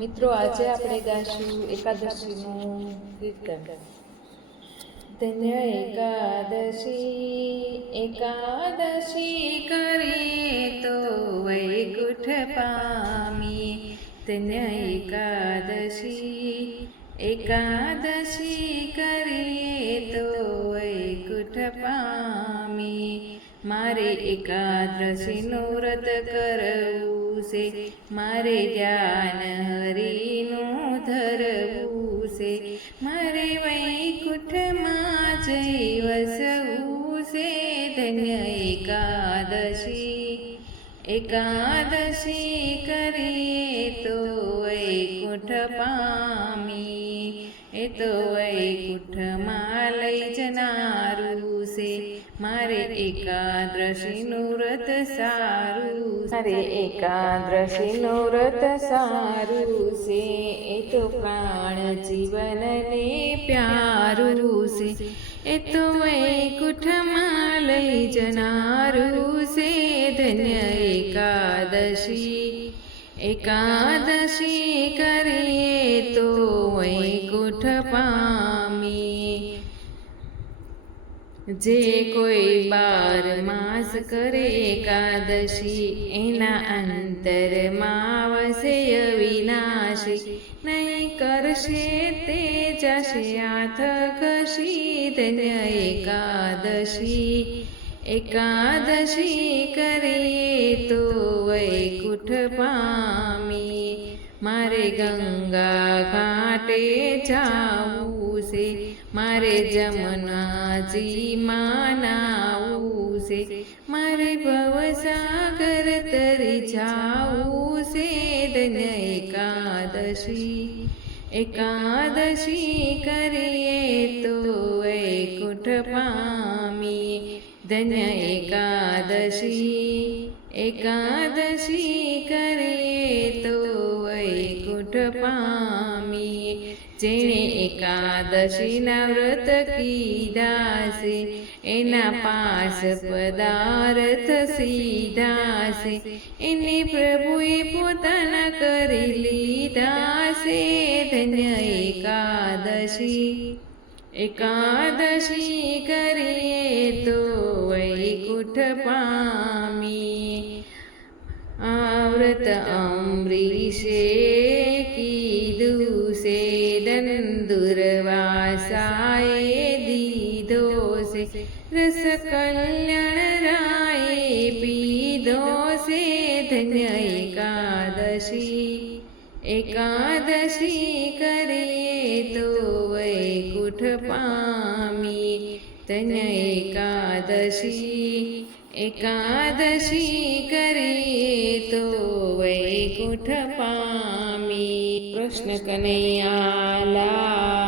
મિત્રો, આજે આપણે ગાશું એકાદશીનું કીર્તન. ધન્ય એકાદશી, એકાદશી કરીએ તો વૈકુંઠ પામીએ. ધન્ય એકાદશી, એકાદશી કરીએ તો વૈકુંઠ પામીએ. મારે એકાદશીનું વ્રત કરવું છે, મારે ધ્યાન હરિનું ધરવું છે, મારે વૈકુંઠમાં જઈ વસવું છે. ધન્ય એકાદશી, એકાદશી કરીએ તો વૈકુંઠ પામીએ. એ તો વૈકુંઠમાં લઈ જનારું છે, મારે એકાદશીનું વ્રત સારું. મારે એકાદશીનું વ્રત સારું છે, એ તો પ્રાણ જીવનને પ્યારું છે, એ તો વૈકુંઠમાં લઈ જનારું છે. ધન્ય એકાદશી, એકાદશી કરીએ તો વૈકુંઠ પામીએ. જે કોઈ 12 માસ કરે એકાદશી, એના અંતરમાં વસે અવિનાશી. નહીં કરશે તે જશે હાથ ઘસી. ધન્ય એકાદશી, એકાદશી કરીએ તો વૈકુંઠ પામીએ. મારે ગંગા ઘાટે જાવું છે, મારે જમનાજીમાં નાવું છે, મારે ભવસાગર તરી જાવું છે. ધન્ય એકાદશી, એકાદશી કરીએ તો વૈકુંઠ પામીએ. ધન્ય એકાદશી, એકાદશી કરીએ તો વૈકુંઠ પામીએ. જેણે એકાદશીના વ્રત કીધા છે, એના પાસ પદાર્થ સીધા છે, એને પ્રભુએ પોતાના કરી લીધા છે. ધન્ય એકાદશી, એકાદશી કરીએ તો વૈકુંઠ પામીએ. આ વ્રત અંબરીશે કીધું છે, દુર્વાસાએ દીધો છે, રસ કલ્યાણ રાયે પીધો છે. ધન્ય એકાદશી, એકાદશી કરીએ તો વૈકુંઠ પામીએ. ધન્ય એકાદશી, એકાદશી કરીએ તો વૈકુંઠ પામીએ. કૃષ્ણ કનૈયા લાલ